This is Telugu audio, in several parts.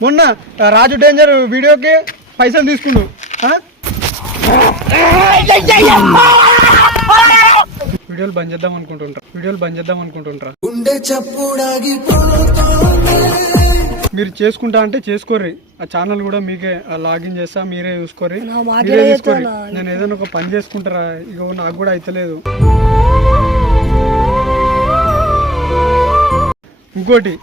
మొన్న రాజు డేంజర్ వీడియోకి పైసలు తీసుకుండు. ఆ? వీడియోలు బంద్ చేద్దాం అనుకుంటుంటా వీడియోలు బంద్ చేద్దాం అనుకుంటుంటా మీరు చేసుకుంటా అంటే చేసుకోర్రి. ఆ ఛానల్ కూడా మీకే ఆ, లాగిన్ చేస్తా మీరే చూసుకోర్రి. మాట మీరే చూసుకోర్రి చెప్తానా? నేను ఏదైనా ఒక పని చేసుకుంటారా? ఇగో నాకు కూడా అయితలేదు. ఇంకోటి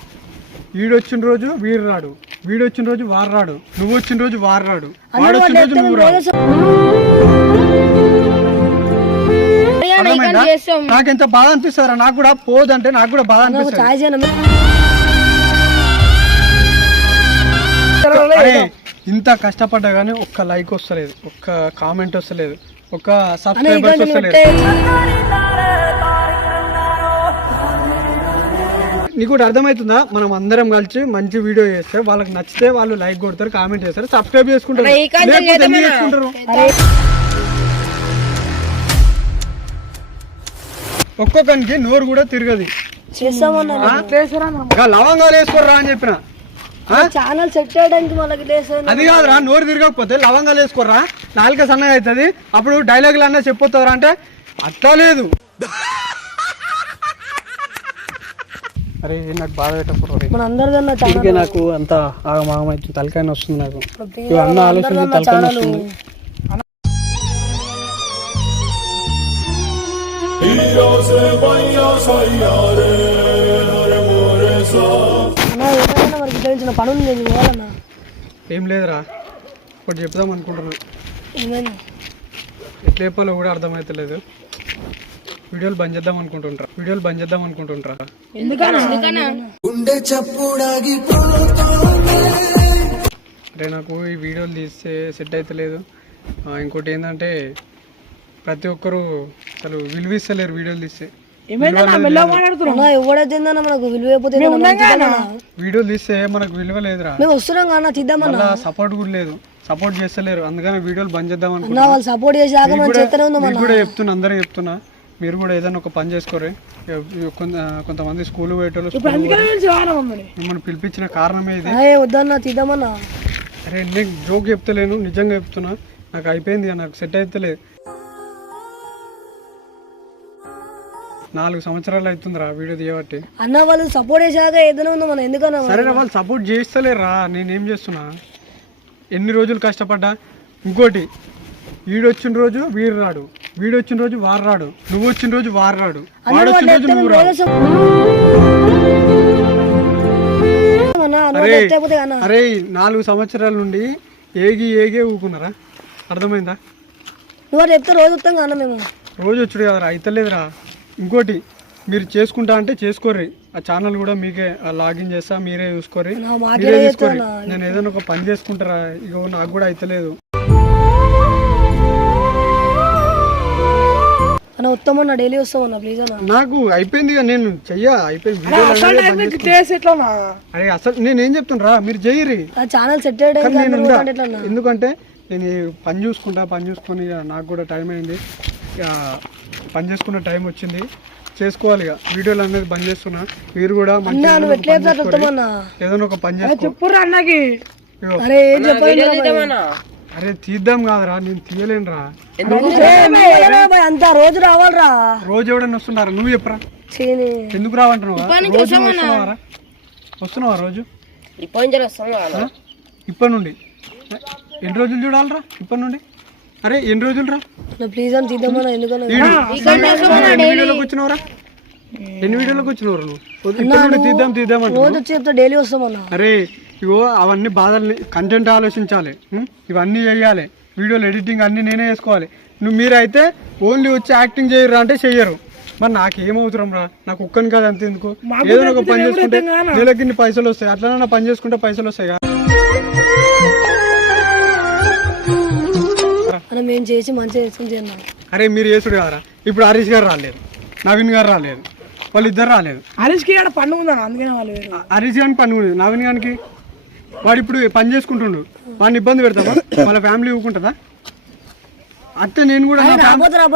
వీడొచ్చిన రోజు వీడు రాడు వీడొచ్చిన రోజు వారు రాడు నువ్వు వచ్చిన రోజు వారు రాడు వాడు వచ్చిన రోజు నువ్వు రాడు అర్థమైందా? నాకు ఎంత బాధ అనిపిస్తారా నాకు కూడా పోదంటే నాకు కూడా బాధ అనిపిస్తుంది. అరే ఇంత కష్టపడ్డా కానీ ఒక్క లైక్ వస్తలేదు. ఒక్క కామెంట్ వస్తలేదు. ఒక్క సబ్స్క్రైబర్స్ వస్తలేదు. నీకు కూడా అర్థమవుతుందా? మనం అందరం కలిసి మంచి వీడియో చేస్తే వాళ్ళకి నచ్చితే వాళ్ళు లైక్ కొడతారు కామెంట్ చేస్తారు సబ్స్క్రైబ్ చేసుకుంటారు. లేకపోతే ఎందుకు చేసుకుంటారు? ఒక్కొక్కరికి నోరు కూడా తిరగదు. లవంగాలు వేసుకోర్రా అని చెప్పిన? ఛానల్ సెట్ చేయడానికి మనకి అది కాదురా నోరు తిరగకపోతే లవంగాలు వేసుకోర్రా. నాలుక సన్నగా అవుతుంది. అప్పుడు డైలాగులు అన్నా చెప్పొస్తారా అంటే అట్లా లేదు. అరే నాకు బాధ పెట్టకూడదు మన అందరిదన్న నాకు అంత ఆగమాగం అవుతుంది తలకాయ వస్తుంది నాకు. అన్న ఆలోచించి తలకాయ వస్తుంది అన్న ఏదైనా మనకి తెలిసిన పని ఉంది నేను పోవాలన్నా ఏం లేదురా ఒకటి చెప్దాం అనుకుంటున్నా. ఏమైంది? ఎట్లా చెప్పాలో కూడా అర్థమవుతలేదు వీడియోలు బంద్ చేద్దాం అనుకుంటుంటారా వీడియోలు బంద్ చేద్దాం అనుకుంటుంటారా అరే నాకు ఈ వీడియోలు తీస్తే సెట్ అవుతలేదు ఇంకోటి ఏంటంటే ప్రతి ఒక్కరు అసలు విలువిస్తలేరు వీడియోలు తీస్తే. వీడియోలు తీస్తే మనకు విలువ లేదురా. సపోర్ట్ కూడా లేదు. సపోర్ట్ చేస్తలేరు. అందుకని వీడియోలు బంద్ చేద్దాం అనుకుంటున్నా వాళ్ళు సపోర్ట్ మీకు కూడా చెప్తున్నా అందరూ చెప్తున్నా. మీరు కూడా ఏదైనా ఒక పని చేసుకోరే. కొంత కొంతమంది స్కూల్ పోయేటోళ్ళు మిమ్మల్ని పిలిపించిన కారణమే ఇది అయ్యే వద్దన్న తీద్దామన్నా. అరే నేను జోక్ చెప్తలేను నిజంగా చెప్తున్నా. నాకు అయిపోయింది నాకు సెట్ అవుతలేదు నాలుగు సంవత్సరాలు అవుతుందిరా వీడియో తీయబట్టి. అన్న వాళ్ళు సపోర్ట్ చేసాక ఏదైనా ఉందా మనం? ఎందుకన్నా సరేరా వాళ్ళు సపోర్ట్ చేస్తలేరా నేనేం చేస్తున్నా? ఎన్ని రోజులు కష్టపడ్డా? ఇంకోటి వీడు వచ్చిన రోజు వీడు రాడు. వీడు వచ్చిన రోజు వారు రాడు. నువ్వు వచ్చిన రోజు వారు రాడు రోజు నువ్వు రాడు అరే నాలుగు సంవత్సరాల నుండి ఏగి ఏగే ఊకున్నారా? అర్థమైందా? నువ్వు చెప్తే రోజు వస్తాం కదా మేము. రోజు వచ్చుడు కదరా అయితలేదురా. ఇంకోటి మీరు చేసుకుంటా అంటే చేసుకోర్రి. ఆ ఛానల్ కూడా మీకే లాగిన్ చేస్తా మీరే చూసుకోర్రి. మీరే చూసుకోర్రి? నేను ఏదైనా ఒక పని చేసుకుంటారా? ఇగో నాకు కూడా అయితలేదు. అన్న వస్తామన్నా డైలీ వస్తామన్నా ప్లీజ్ అన్న. నాకు అయిపోయింది ఇక నేను చెయ్య అయిపోయింది. అరే అసలు నేను ఏం చెప్తున్నా మీరు చెయ్యరి ఆ ఛానల్ సెట్ అన్న? ఎందుకంటే నేను పని చూసుకుంటా పని చూసుకొని ఇక నాకు కూడా టైం అయింది. ఇక పని చేసుకున్న టైం వచ్చింది. చేసుకోవాలి ఇక. వీడియోలు అనేది బంద్ చేస్తున్నా. మీరు కూడా అన్న ఏదైనా ఒక పని చేసుకో. అన్నకి. ఇగో, అరే ఏం చెప్పాలి అరే తీద్దాం కాదురా నేను తీయలేనురా. అంత రోజు రావాలిరా. రోజు ఎవడన్నా వస్తున్నారా? నువ్వు చెప్పరా? ఎందుకు రావంటున్నావా? వస్తున్నావా రోజు? ఇప్పటి నుండి. ఎన్ని రోజులు చూడాలరా? ఇప్పటి నుండి? అరే ఎన్ని రోజులు రా? ప్లీజ్ అని తీద్దామన్నా ఎందుకన్నా? ఎన్ని వీడియోలోకి వచ్చినవరా ఎన్ని వీడియోలోకి వచ్చినవరు నువ్వు? తీద్దాం తీద్దాం అంటున్నావు. రోజు వచ్చి చెప్తా డైలీ వస్తామన్నా. అరే ఇగో అవన్నీ బాధల్ని కంటెంట్ ఆలోచించాలి? ఇవన్నీ చేయాలి. వీడియోలు ఎడిటింగ్ అన్నీ నేనే చేసుకోవాలి. నువ్వు మీరైతే ఓన్లీ వచ్చి యాక్టింగ్ చేయరు అంటే చెయ్యరు. మరి నాకు ఏమవుతురం రా నాకు ఒక్కని కాదు అంత ఎందుకు? ఏదైనా ఒక పని చేసుకుంటే నెలకి ఇన్ని పైసలు వస్తాయి. అట్లనే పని చేసుకుంటే పైసలు వస్తాయి మేము చేసి మంచిగా చేసుకుని అరే మీరు చేసుడు కాదరా. ఇప్పుడు హరీష్ గారు రాలేదు. నవీన్ గారు రాలేదు. వాళ్ళు ఇద్దరు రాలేదు. హరీష్కి పండుగ అందుకనే వాళ్ళు హరీష్ గారికి ఉంది. నవీన్ గారికి వాడు ఇప్పుడు పని చేసుకుంటుండు. వాడిని ఇబ్బంది పెడతావా? వాళ్ళ ఫ్యామిలీ ఊకుంటుందా? అట్టే నేను కూడా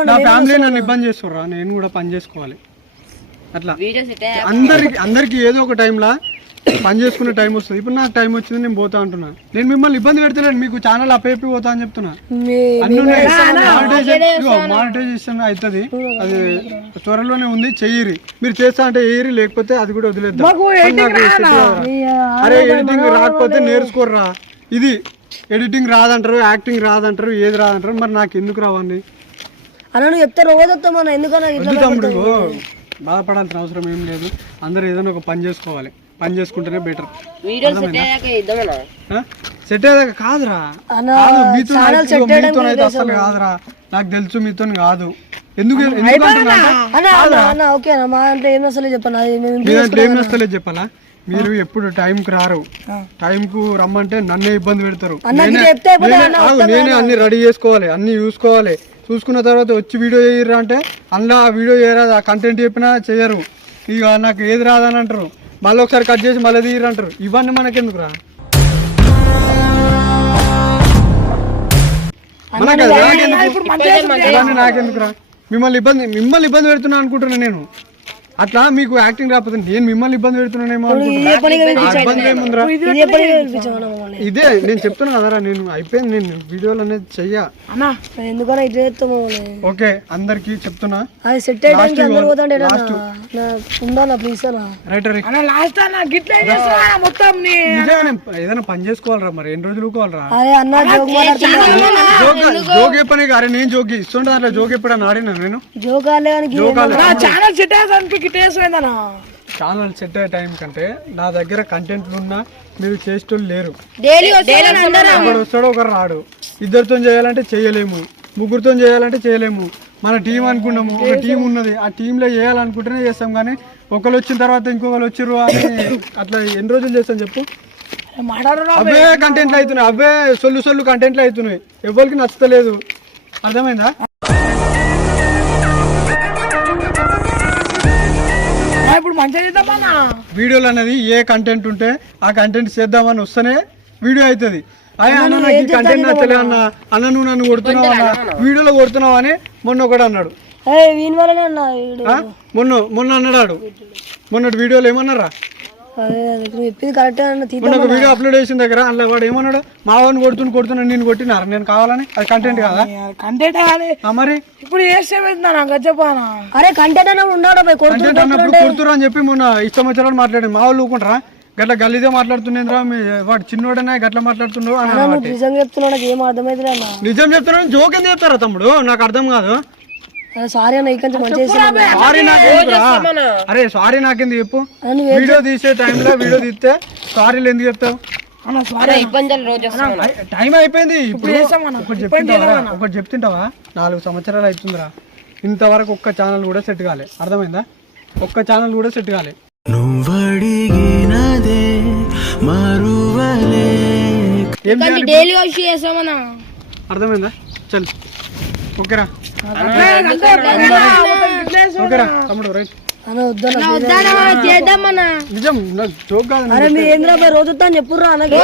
నా ఫ్యామిలీ నన్ను ఇబ్బంది చేస్తుర్రా? నేను కూడా పని చేసుకోవాలి. అట్లా. అందరికి అందరికి ఏదో ఒక టైంలో పని చేసుకునే టైం వస్తుంది. ఇప్పుడు నాకు టైం వచ్చింది నేను పోతా అంటున్నా. నేను మిమ్మల్ని ఇబ్బంది పెడతలేను. మీకు ఛానల్ అప్పేపి పోతా అని చెప్తున్నా. మానిటైజేషన్ అవుతుంది. అది త్వరలోనే ఉంది. చెయ్యిరి. మీరు చేస్తా అంటే చెయ్యిరి లేకపోతే అది కూడా వదిలేద్దాం. అరే ఎడిటింగ్ రాకపోతే నేర్చుకోర్రా. ఇది ఎడిటింగ్ రాదంటారు యాక్టింగ్ రాదంటారు ఏది రాదంటారు. మరి నాకు ఎందుకు రావండి? అన్న నువ్వు చెప్తే రోజు ఎందుకన్నా బాధపడాల్సిన అవసరం ఏం లేదు. అందరు ఏదైనా ఒక పని చేసుకోవాలి. పని చేసుకుంటేనే బెటర్ సెట్ అయ్యేదాకా కాదురా. కాదు, మీతో అయితే అసలు కాదురా. నాకు తెలుసు మీతో కాదు. ఎందుకు ఏం చెప్పాలా మీరు ఎప్పుడు టైంకి రారు. టైంకు రమ్మంటే నన్నే ఇబ్బంది పెడతారు. అన్నకి నేనే- చెప్తే అయిపోతుంది నేనే- అన్న, ఆగు, నేనే అన్ని రెడీ చేసుకోవాలి అన్ని చూసుకోవాలి చూసుకున్న తర్వాత వచ్చి వీడియో చేయరు అంటే అందులో ఆ వీడియో చేయరాదు ఆ కంటెంట్ చెప్పినా చేయరు. ఇక నాకు ఏది రాదని అంటారు? మళ్ళీ ఒకసారి కట్ చేసి మళ్ళీ తీయరు అంటారు. ఇవన్నీ మనకెందుకు రా మనకి అది నాకెందుకు? ఇప్పుడు మంచిగా ఇవన్నీ నాకెందుకురా మిమ్మల్ని ఇబ్బంది మిమ్మల్ని ఇబ్బంది పెడుతున్నా అనుకుంటున్నా నేను. అట్లా మీకు యాక్టింగ్ రాకపోతే నేను మిమ్మల్ని ఇబ్బంది పెడుతున్నానేమో ఇదే నేను చెప్తున్నా కదరా నేను అయిపోయింది నేను వీడియోలు అనేది చెయ్య. ఓకే అందరికి చెప్తున్నా. అది సెట్ ఏదైనా పని చేసుకోవాలరా మరి ఎన్ని రోజులు చెప్పనే అరే నేను జోక్ ఇస్తుంటే దాంట్లో జోక్ ఎప్పుడన్నా ఆడినా నేను? ఛానల్ సెట్ అయ్యేదానికి గిట్ల వేసిపోయిందన్న ఛానల్ సెట్ అయ్యే టైం కంటే నా దగ్గర కంటెంట్లు ఉన్నా మీరు చేసేటోళ్ళు లేరు. డైలీ ఒకడు వస్తాడు ఒకరు రాడు. ఇద్దరితో చేయాలంటే చేయలేము. ముగ్గురితో చేయాలంటే చేయలేము. మన టీం అనుకున్నాము ఒక టీం ఉన్నది. ఆ టీంలో చేయాలనుకుంటేనే చేస్తాం కానీ ఒకరు వచ్చిన తర్వాత ఇంకొకరు వచ్చిర్రు అని అట్లా ఎన్ని రోజులు చేస్తాం చెప్పు? అవే కంటెంట్లు అవుతున్నాయి. అవే సొల్లు సొల్లు కంటెంట్లు అవుతున్నాయి. ఎవరికి నచ్చలేదు అర్థమైందా? మంచిగా వీడియోలు అనేది ఏ కంటెంట్ ఉంటే ఆ కంటెంట్ చేద్దామని వస్తేనే వీడియో అవుతుంది. అయ్యా అన్న నాకు ఈ కంటెంట్ నచ్చలే అన్న. అన్న నువ్వు నన్ను కొడుతున్నావు అన్న? వీడియోలో కొడుతున్నావు అని మొన్న ఒకడు అన్నాడు? మొన్న మొన్న అన్నాడు మొన్నటి వీడియోలో ఏమన్నారా? చెప్పింది కరెక్ట్ వీడియో అప్లోడ్ చేసిన దగ్గర అందులో వాడు ఏమన్నాడు? మా వాడిని కొడుతుని కొడుతున్నా నేను కొట్టినారు. నేను కావాలని? అది కంటెంట్ కాదా? కంటెంట్ ఆ మరి? ఇప్పుడు చెప్పానా అరే కంటెంట్ అన్న ఉన్నాడు కంటెంట్ అన్నప్పుడు కొడుతురు అని చెప్పి మొన్న ఇష్టం వచ్చినట్టు మాట్లాడి మా వాళ్ళు ఊకుంటారా? గట్ల గల్లీదే మాట్లాడుతుండేంద్రా? మీ వాడు చిన్నోడనే గట్ల మాట్లాడుతున్నావు అని అన్న, అన్నమాట. నువ్వు నిజంగా చెప్తున్నా నాకు ఏం అర్థమైతే నిజం చెప్తున్నాను జోక్ ఎందుకు చెప్తారా తమ్ముడు? నాకు అర్థం కాదు. సారీ అన్న నాకెందుకురా అరే సారీ నాకెందుకు చెప్పు? వీడియో తీసే టైంలో వీడియో తీస్తే సారీలు ఎందుకు చెప్తావు? అన్న సారీ అయ్, టైం అయిపోయింది. ఇప్పుడు. ఒకటి చెప్తుంటావా? ఒకటి చెప్తుంటావా? నాలుగు సంవత్సరాలు అవుతుందిరా. ఇంతవరకు ఒక్క ఛానల్ కూడా సెట్ కాలే. అర్థమైందా? ఒక్క ఛానల్ కూడా సెట్ కాలే. అర్థమైందా? చల్. ఓకేరా ఓకేరా తమ్ముడు రైట్. అన్న వద్దన్న చేద్దామన్నా. నిజం నాకు జోక్ కాదు అరే మీరు ఏంద్రా పోయి రోజు వస్తా అని చెప్పుర్రా అన్నకి?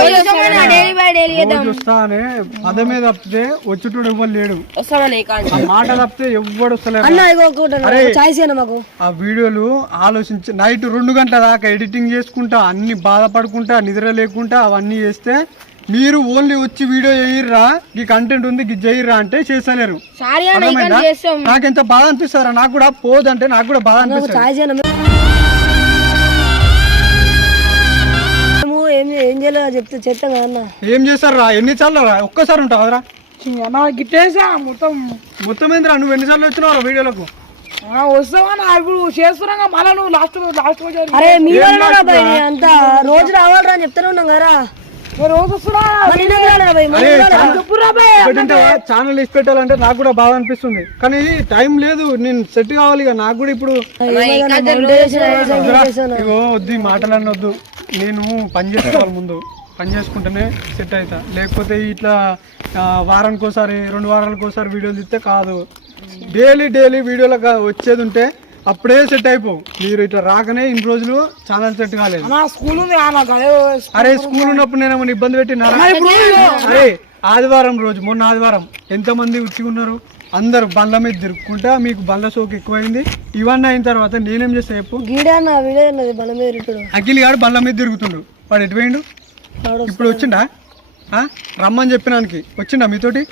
డైలీ బై డైలీ రోజు వస్తానే పదమే తప్పితే వచ్చేటోడు ఎవ్వరు లేడు. ఆ మాట తప్పితే ఎవ్వడు ఆ వీడియోలు ఆలోచించి నైట్ రెండు గంటల దాకా ఎడిటింగ్ చేసుకుంటా అన్ని బాధపడుకుంటా నిద్ర లేకుండా అవన్నీ చేస్తే మీరు ఓన్లీ వచ్చి వీడియో చేయర్రా ఈ కంటెంట్ ఉంది చేయర్రా అంటే చేస్తలేరు. అర్థమైందా? నాకెంత బాధ అనిపిస్తారా నాకు కూడా పోదంటే నాకు కూడా బాధ అనిపిస్తుంది. ఏం ఏం చేయలేదు చెప్తే ఏం చేస్తారా ఎన్నిసార్లు రా? ఒక్కసారి ఉంటావు కదరా అన్న గిట్టేసా? మొత్తం మొత్తం ఏందిరా? నువ్వు ఎన్నిసార్లు వచ్చినావు వీడియోలకు? వస్తావా ఇప్పుడు చేస్తున్నాగా మళ్ళీ నువ్వు లాస్ట్ లాస్ట్ అరే మీ అంతా. రోజు రావాలరా అని చెప్తానే ఉన్నాం కదా ఛానల్ ఇచ్చి పెట్టాలంటే నాకు కూడా బాధ అనిపిస్తుంది. కానీ టైం లేదు నేను సెట్ కావాలి ఇక. నాకు కూడా ఇప్పుడు ఇది వద్దు మాటలన్నీ వద్దు. నేను పని చేసుకోవాలి ముందు. పని చేసుకుంటేనే సెట్ అవుతా లేకపోతే ఇట్లా వారానికి ఒకసారి రెండు వారాలకు ఒకసారి వీడియోలు తీస్తే కాదు. డైలీ డైలీ వీడియోలకు వచ్చేది ఉంటే అప్పుడే సెట్ అయిపోవు. మీరు ఇట్లా రాకనే ఇన్ని రోజులు ఛానల్ సెట్ కాలేదు. నా స్కూల్ ఉంది అరే స్కూల్ ఉన్నప్పుడు నేను ఏమైనా ఇబ్బంది పెట్టినా అరే ఆదివారం రోజు మొన్న ఆదివారం ఎంత మంది ఉచ్చిగా ఉన్నారు? అందరు బండ్ల మీద తిరుక్కుంటా మీకు బండ్ల సోకు ఎక్కువైంది. ఇవన్నీ అయిన తర్వాత నేనేం చేస్తా చెప్పు? గీడే అన్న వీడే అన్నది బల మీద ఇరుకుడు అఖిల్ గాడు బండ్ల మీద తిరుగుతుండు. వాడు ఎటు పోయిండు? ఇప్పుడు వచ్చిండా? ఆ? రమ్మని చెప్పినానికి. వచ్చిండా మీతోటి?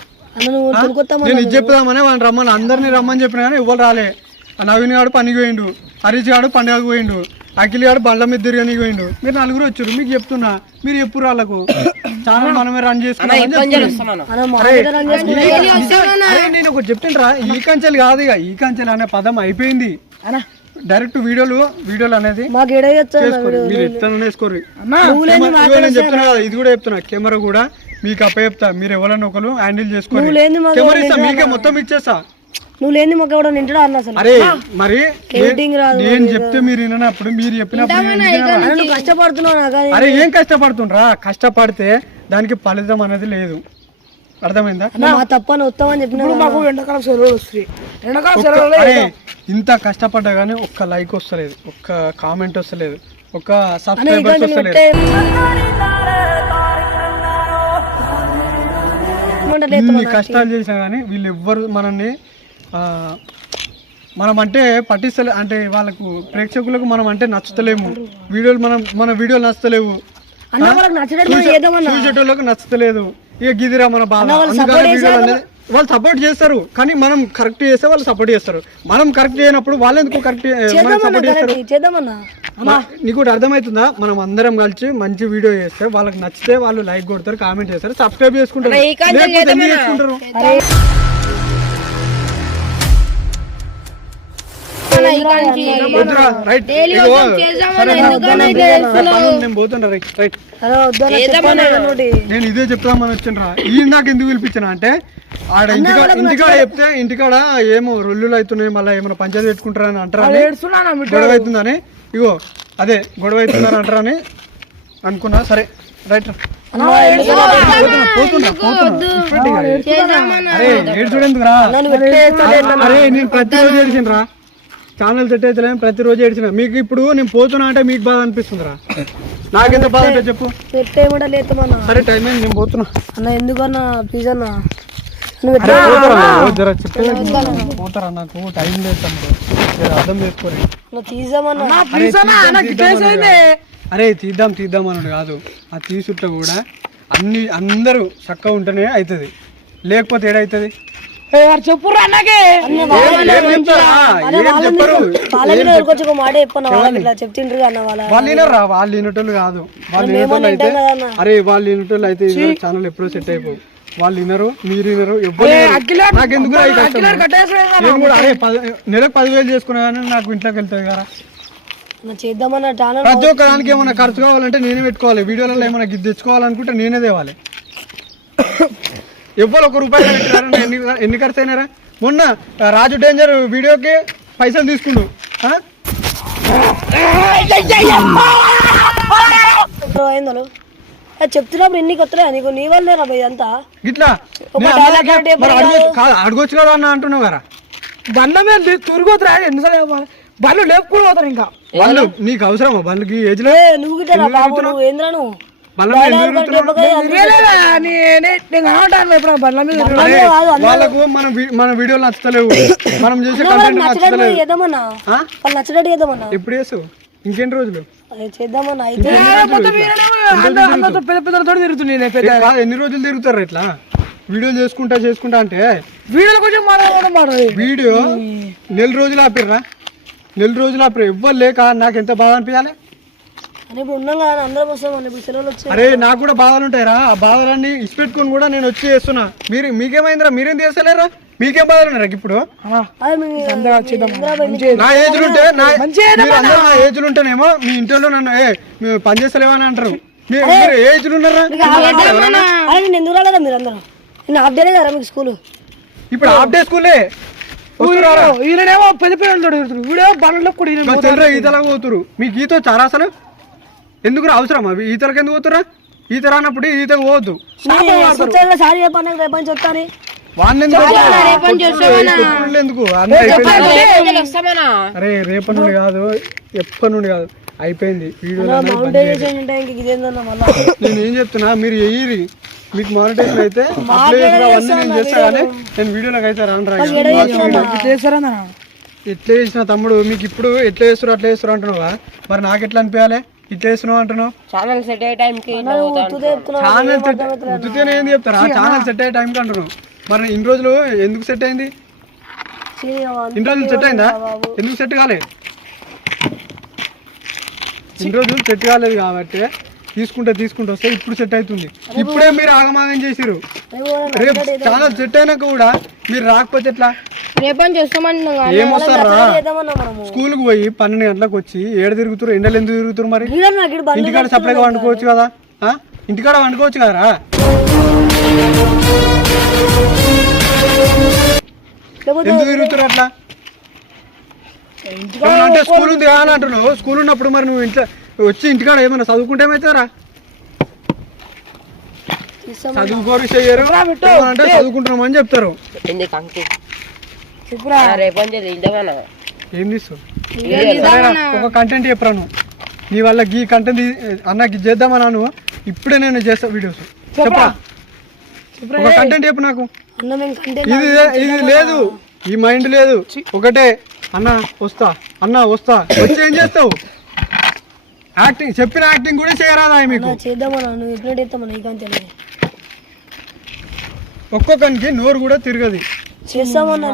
నేను ఇది చెప్దామని వాడిని రమ్మని అందరినీ రమ్మని చెప్పినా కానీ ఎవరు రాలే. నవీన్ గాడు పనికి పోయిండు హరీష్ గాడు పండుగకు పోయిండు అఖిల్ గాడు బండ్ల మీద తిరగనికి పోయిండు. మీరు నలుగురు వచ్చారు మీకు చెప్తున్నా మీరు ఎప్పుడు వాళ్ళకు ఛానల్ మనమే రన్ చేసుకున్నాం అన్న మా దగ్గర రన్ చేసుకుంటే అరే నేను ఒకటి చెప్తుండ్రా ఈ కంచెలు కాదు ఇక ఈ కంచెలు అనే పదం అయిపోయింది. డైరెక్ట్ వీడియోలు వీడియోలు అనేది మీరు వేసుకోరు చెప్తున్నా కదా ఇది కూడా చెప్తున్నా. కెమెరా కూడా మీకు అప్ప చెప్తా. మీరు ఎవరైనా ఒకరు హ్యాండిల్ చేసుకోండి కెమెరా ఇస్తా మీకే మొత్తం ఇచ్చేస్తా. నువ్వు లేని మాకు ఎవడ నింటాడా అన్న అసలు? అరే మరి ఎడిటింగ్ రాదు నేను చెప్తే మీరు వినప్పుడు మీరు చెప్పినప్పుడు కష్టపడుతున్నావు నాకు అరే ఏం కష్టపడుతుండ్రా? కష్టపడితే దానికి ఫలితం అనేది లేదు. అర్థమైందా? తప్పని వస్తామని చెప్పిన ఇప్పుడు మాకు ఎండాకాలం సెలవులు వస్తాయి ఎండాకాలం సెలవులు అరే ఇంత కష్టపడ్డా కానీ ఒక్క లైక్ వస్తలేదు. ఒక్క కామెంట్ వస్తలేదు. ఒక్క సబ్స్క్రైబర్స్ వస్తలేదు. ఇన్ని కష్టాలు చేసినా కానీ వీళ్ళు ఎవ్వరు మనల్ని మనం అంటే పట్టిస్తలే అంటే వాళ్ళకు ప్రేక్షకులకు మనం అంటే నచ్చుతలేము. వీడియోలు మనం మన వీడియోలు నచ్చలేవు చూసేటోళ్ళకి నచ్చలేదు ఇక గిదిరా మన బాధ వాళ్ళు సపోర్ట్ చేస్తారు. కానీ మనం కరెక్ట్ చేస్తే వాళ్ళు సపోర్ట్ చేస్తారు. మనం కరెక్ట్ చేయనప్పుడు వాళ్ళు ఎందుకు కరెక్ట్ సపోర్ట్ చేస్తారు? నీకు ఒకటి అర్థమవుతుందా? మనం అందరం కలిసి మంచి వీడియో చేస్తే వాళ్ళకి నచ్చితే వాళ్ళు లైక్ కొడతారు కామెంట్ చేస్తారు సబ్స్క్రైబ్ చేసుకుంటారు. నేను ఇదే చెప్తామని వచ్చిండ్రా. ఈ నాకు ఎందుకు పిలిపించిన అంటే ఆడ ఇంటికాడ ఇంటికాడ చెప్తే ఇంటికాడ ఏమో రొల్లులు అవుతున్నాయి మళ్ళీ ఏమైనా పంచాయతీ పెట్టుకుంటారని అంటారా గొడవ అవుతుందని. ఇగో అదే గొడవ అవుతుందని అంటారని అనుకున్నా. సరే రైట్ రా. పోతున్నా పోతున్నా పోతున్నా ఇప్పుడే దిగాలి. అరే నేను ప్రతిరోజు ఏడిచినరా ఛానల్ సెట్ అయితే ప్రతిరోజు ఏడిచిన. మీకు ఇప్పుడు నేను పోతున్నా అంటే మీకు బాధ అనిపిస్తుందిరా. నాకెంత బాధ అంటే చెప్పు. సరే టైం అయింది నేను పోతున్నా. అన్న ఎందుకన్నా ప్లీజ్ అన్న? నువ్వు పోతారా? నాకు టైం లేదు అర్థం చేసుకోరు. నువ్వు తీసామన్నా అరే తీద్దాం, తీద్దాం అన్నాడు కాదు. అరే తీద్దాం తీద్దాం అన్నాడు కాదు. ఆ తీసుట్ట కూడా అన్ని అందరూ చక్కగా ఉంటేనే అవుతుంది లేకపోతే ఏడవుతుంది చెప్పురా వాళ్ళ మీద వచ్చి ఒక మాట చెప్పన్న వాళ్ళకి ఇట్లా చెప్తుండ్రు అన్న వాళ్ళ వాళ్ళు వినరా వాళ్ళు వినటోళ్ళు కాదు. వాళ్ళు వినటోళ్ళు అయితే అరే వాళ్ళు వినటోళ్ళు అయితే ఛానల్ ఎప్పుడో సెట్ అయిపో వాళ్ళు వినరు మీరు వినరు నెలకు పదివేలు చేసుకున్నా కానీ నాకు ఇంట్లోకి వెళ్తాయి కదా. నువ్వు చేద్దామన్న ఛానల్ ప్రతి ఒక్క దానికి ఏమైనా ఖర్చు కావాలంటే నేనే పెట్టుకోవాలి. వీడియోలలో ఏమైనా గిద్ద తెచ్చుకోవాలనుకుంటే నేనే తేవాలి. ఎవ్వరు ఒక రూపాయి ఎన్ని ఎన్ని ఖర్చు అయినారా మొన్న రాజు డేంజర్ వీడియోకి పైసలు? అయిందలు చెప్తున్నప్పుడు ఎన్ని కొత్తలే? నీకు నీ వల్లే రా ఇదంతా మరి అడగొచ్చు కాదు, అన్న అంటున్నావు కదా. బండ్ల మీద తిరిగిపోతురా ఎన్నిసార్లు చెప్పాలి? బండ్లు? లేపుకుని పోతారు ఇంకా. వాళ్ళు నీకు అవసరమా? వాళ్ళకి ఏజ్ నువ్వు బాబు నువ్వు ఏంద్రా నువ్వు? వాళ్ళకు మన మన వీడియోలు నచ్చలేవు. మనం చేసే కంటెంట్ నచ్చలేదు ఎప్పుడు చేసావు? ఇంకెన్ని రోజులు? ఎన్ని రోజులు తిరుగుతారు ఇట్లా? వీడియోలు చేసుకుంటా చేసుకుంటా అంటే వీడియోల కొంచెం వీడియో నెల రోజులు ఆపిర్రా? నెల రోజులు ఆపిర్రా? ఎవ్వరు లేక నాకు ఎంత బాధ అనిపించాలి? అని ఇప్పుడు ఉన్నాం కదా అందరం వస్తాం ఇప్పుడు సెలవులు వచ్చి. అరే నాకు కూడా బాధలు ఉంటాయిరా. ఆ బాధలన్నీ ఇచ్చిపెట్టుకొని కూడా నేను వచ్చి చేస్తున్నా. మీరు మీకేమైందిరా? మీరేం చేస్తలేరా మీకేం బాధలు ఉన్నారా ఇప్పుడు? నా ఏజ్లు ఉంటే నా మీరు అందరూ నా ఏజ్లు ఉంటేనేమో మీ ఇంట్లో నన్ను ఏ మేము పని చేస్తలేవని అంటారు. మీ- మీరు ఏజ్లు ఉన్నారా? అరే నేను ఎందుకు రాలేదా మీరు అందరం? నేను హాఫ్ డేనే కదా మీకు స్కూల్. ఇప్పుడు హాఫ్ డే స్కూలే. ఈయనేమో పెద్ద పెద్దలతో తిరుగుతుంది వీడియో బండ్లో కూడా ఈయన ఈతలకు పోతురు మీకు ఈత వచ్చారా అసలు? ఎందుకు అవసరం అవి ఈతలకు ఎందుకు పోతురా ఈత రానప్పుడు ఈతకు పోవద్దు. సారీ చెప్పాను చెప్తాను. వాడిని ఎందుకు అరే రేపటి నుండి కాదు ఎప్పటి నుండి కాదు. అయిపోయింది. నేను ఏం చెప్తున్నా మీరు ఎయ్యిరి మీకు మానిటైజేషన్ అయితే అవన్నీ నేను చేస్తా కానీ నేను వీడియోలోకి అయితే రాను ఎట్లా చేసిన తమ్ముడు మీకు ఇప్పుడు ఎట్లా చేస్తారు అట్లా చేస్తారు అంటున్నావా? మరి నాకు ఎట్లా అనిపించాలి? ఇట్లా చేస్తున్నావు అంటున్నావు? ఛానల్ సెట్ అయ్యే టైంకి ఛానల్ సెట్ ఉత్తుతేనే ఏంది చెప్తారా? ఛానల్ సెట్ అయ్యే టైంకి అంటున్నావు. మరి ఇన్ని రోజులు ఎందుకు సెట్ అయింది? ఇన్ని రోజులు సెట్ అయిందా? ఎందుకు సెట్ కాలే? ఇన్ని రోజులు సెట్ కాలేదు కాబట్టి తీసుకుంటే తీసుకుంటే. వస్తే ఇప్పుడు సెట్ అవుతుంది. ఇప్పుడే మీరు ఆగమాగం చేసిరు రేపు ఛానల్ సెట్ అయినాక కూడా మీరు రాకపోతే ఎట్లా? రేపని చేస్తామంటున్నాం కానీ ఏమొస్తారా చేద్దామన్నా మనము. స్కూల్కి పోయి పన్నెండు గంటలకు వచ్చి ఏడు తిరుగుతారు ఎండలు ఎందుకు తిరుగుతారు మరి? ఇంటికాడ సప్లైగా వండుకోవచ్చు కదా? ఆ? ఇంటికాడ వండుకోవచ్చు కదరా ఎందుకు తిరుగుతారు అట్లా? అంటే స్కూల్ ఉంది కదా అని అంటున్నావు. స్కూల్ ఉన్నప్పుడు మరి నువ్వు ఇంట్లో వచ్చి ఇంటికాడ ఏమైనా చదువుకుంటే తీస్తాం. చదువుకోరు చెయ్యరు ఏమన్నా అంటే చదువుకుంటున్నాం అని చెప్తారు. ఏం ఒక కంటెంట్ చెప్పరా నువ్వు? నీ వల్ల గీ కంటెంట్ అన్నకి చేద్దామన్నా నువ్వు? ఇప్పుడే నేను చేస్తా వీడియోస్ చెప్పరా? ఒక కంటెంట్ చెప్పు నాకు. ఇది ఇది లేదు. ఈ మైండ్ లేదు. ఒకటే. అన్న వస్తా. అన్న వస్తా. వచ్చి ఏం చేస్తావు? యాక్టింగ్ చెప్పిన యాక్టింగ్ కూడా చేయరాదా మీకు? చేద్దామన్నా నువ్వు ఎప్పుడైతే ఎత్తామన్నా ఈ కంటే ఒక్కొక్కరికి నోరు కూడా తిరగదు. చేస్తామన్నా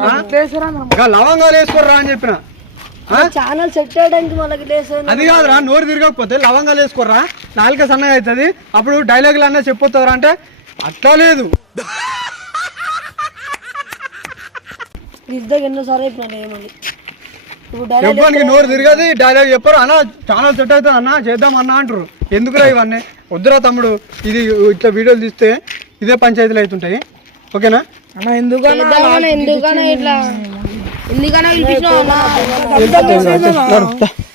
లవంగాలు వేసుకోర్రా అని చెప్పిన. ఆ? ఛానల్ సెట్ చేయడానికి మనకి అది కాదురా నోరు తిరగకపోతే లవంగాలు వేసుకోర్రా. నాలుక సన్నగా అవుతుంది. అప్పుడు డైలాగులు అన్నా చెప్పొస్తారా అంటే అట్లా లేదు. ఇద్దరు ఎన్నోసార్లు చెప్పినా ఏమని? ఎవ్వరికి నోరు తిరగదు డైలాగ్ చెప్పరు. అన్న ఛానల్ సెట్ అవుతుంది అన్న చేద్దాం అన్న అంటారు. ఎందుకురా ఇవన్నీ? వద్దురా తమ్ముడు ఇది ఇట్లా వీడియోలు తీస్తే ఇదే పంచాయతీలు అవుతుంటాయి. ఓకేనా? అన్న ఎందుకన్నా ఎందుకన్నా ఇట్లా? ఎందుకన్నా పిలిపించినావు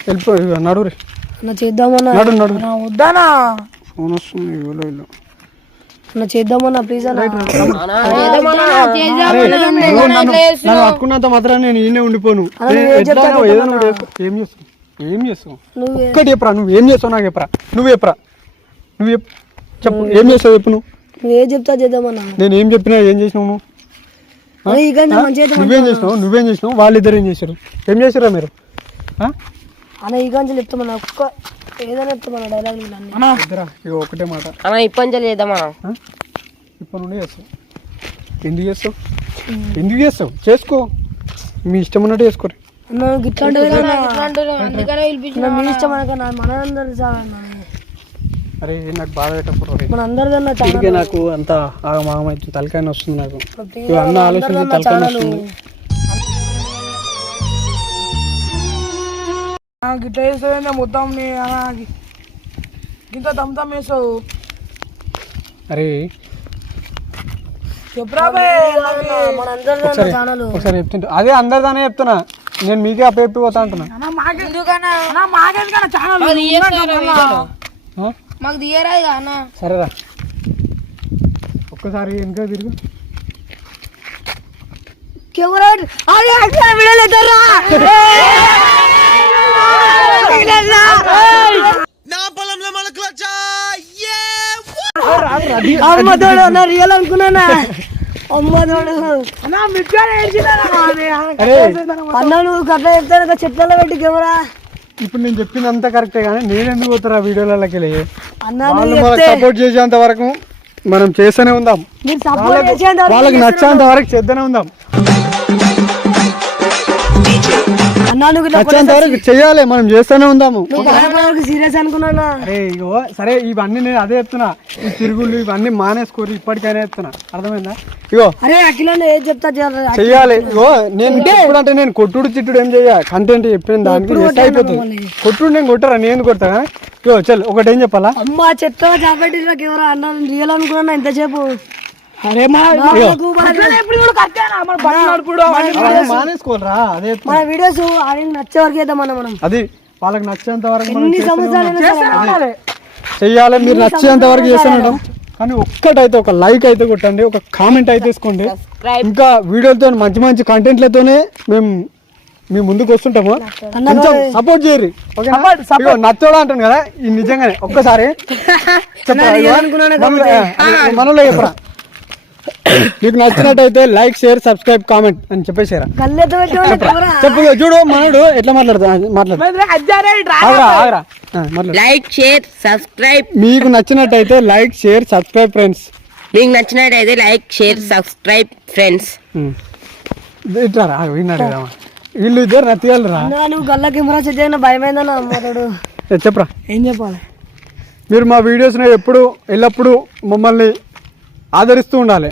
వెళ్ళిపో నడు రే అన్న చేద్దామన్నా. నడు నడు. వద్దానా ఫోన్ వస్తుంది ఇవ్వలో ఇల్లు అన్న. చేద్దామన్నా ప్లీజ్ అన్న మాత్రం నేను ఈయనే ఉండిపోను. ఏ, చేస్తావు? ఏం చేస్తావు? ఒక్కటి చెప్పరా నువ్వు ఏం చేస్తావు నాకు చెప్పరా? నువ్వు చెప్పరా? నువ్వు చెప్పు. చెప్పు. ఏం చేస్తావు చెప్పు నువ్వు? నువ్వు ఏం చెప్తా చేద్దామన్నా? నేను ఏం చెప్పినా ఏం చేసినావు నువ్వు? చేసినావు? నువ్వేం చేసినావు? వాళ్ళిద్దరు ఏం చేశారు ఏం చేశారా మీరు? ఆ? అన్న ఈ కంచెలు చెప్తామన్నా ఒక్క ఏదైనా ఇక ఒకటే మాట. అన్న ఇప్పని చేద్దామన్నా ఆ? ఇప్పుడు నుండి చేస్తావు. ఎందుకు చేస్తావు? ఎందుకు చేస్తావు? చేసుకో. మీ ఇష్టం ఉన్నట్టు చేసుకోరు మన అరే నాకు బాధ మన అందుకే నాకు అంత ఆగమాగం అవుతుంది తలకాయ వస్తుంది నాకు. అన్న ఆలోచించి తలకాయ వస్తుంది గిట్ల చేస్తావేందా మొత్తం నీ అన్న గింత దమ్దమ్ వేసావు అరే. ఒకసారి చెప్తుంటా. అదే అందరిదానే చెప్తున్నా. నేను మీకే అప్ప చెప్పి పోతా అంటున్నా? మాకు తీయరా ఇక అన్న? సరేరా. ఒక్కసారి వెనుక తిరుగు. కెమెరా వీడియోలు ఎత్తారా రియల్ అనుకున్నానా? అమ్మ తోడు. అన్న మిర్చాలు ఏడ్చిందన్నా అది అరే అన్న నువ్వు గట్ల చెప్తాను చెట్లలో పెట్టి కెమెరా. ఇప్పుడు నేను చెప్పిందంతా కరెక్టే కానీ నేను ఎందుకు పోతారా వీడియోలకి సపోర్ట్ చేసేంత వరకు మనం చేస్తూనే ఉందాం. మీరు సపోర్ట్ చేసేంత వరకు వాళ్ళకి నచ్చేంత వరకు చేద్దనే ఉందాం. వరకు చేయాలి మనం చేస్తూనే ఉందాము. సీరియస్ అరే ఇగో సరే ఇవన్నీ నేను అదే చెప్తున్నా. ఈ తిరుగులు ఇవన్నీ మానేసుకోరు ఇప్పటికైనా చెప్తున్నా. అర్థమైందా? ఇగో అరే అఖిల ఏది చెప్తా చేయాలి. చెయ్యాలి. ఇగో నేను అంటే నేను కొట్టుడు తిట్టుడు ఏం చెయ్య? కంటెంట్ చెప్పిన దానికి అయిపోతుంది. కొట్టుడు నేను కొట్టరా? నేను కొడతా? ఇగో చల్ ఒకటి ఏం చెప్పాలా? అమ్మ చెట్ల చాపెట్టి కెమెరా? అన్న రియల్ అనుకున్నా ఇంతసేపు? అరే మా మన- అదే వీడియోస్ నచ్చే వరకు మనం. అది వాళ్ళకి నచ్చేంత వరకు ఎన్ని సంవత్సరాలు. చెయ్యాలి మీరు నచ్చేంత వరకు చేస్తూనే కానీ ఒక్కటైతే ఒక లైక్ అయితే కొట్టండి ఒక కామెంట్ అయితే వేసుకోండి. ఇంకా వీడియోలతో మంచి మంచి కంటెంట్లతోనే మేము మీ ముందుకు వస్తుంటాము. కొంచెం సపోర్ట్ చేయరు. నచ్చోడా అంటాను కదా నిజంగానే ఒక్కసారి. మనలో చెప్పరా? మీకు నచ్చినట్టయితే లైక్ షేర్ సబ్స్క్రైబ్ కామెంట్ అని చెప్పేసారా చెప్పు చూడు మనోడు ఎట్లా మాట్లాడతా మాట్లాడు. Like share subscribe. మీకు నచ్చినట్టయితే లైక్ షేర్ సబ్స్క్రైబ్ ఫ్రెండ్స్. మీకు నచ్చినట్టయితే లైక్ షేర్ సబ్స్క్రైబ్ ఫ్రెండ్స్. ఇట్లా విన్నాడు కదా వీళ్ళు ఇద్దరు నచ్చగలరు రా. అన్నా, నువ్వు గల్ల కెమెరా సెట్ చేయన భయమైందన్న అమ్మతాడు ఏ, చెప్పరా. ఏం చెప్పాలి? మీరు మా వీడియోస్ని ఎప్పుడు ఎల్లప్పుడూ మమ్మల్ని ఆదరిస్తూ ఉండాలి.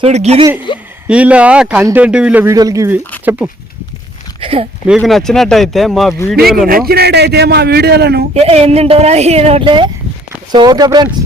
చూడు గిది వీళ్ళ కంటెంట్ వీళ్ళ వీడియోలకి ఇవి చెప్పు. మీకు నచ్చినట్టయితే మా వీడియోలను నచ్చినట్టయితే మా వీడియోలను సో ఓకే ఫ్రెండ్స్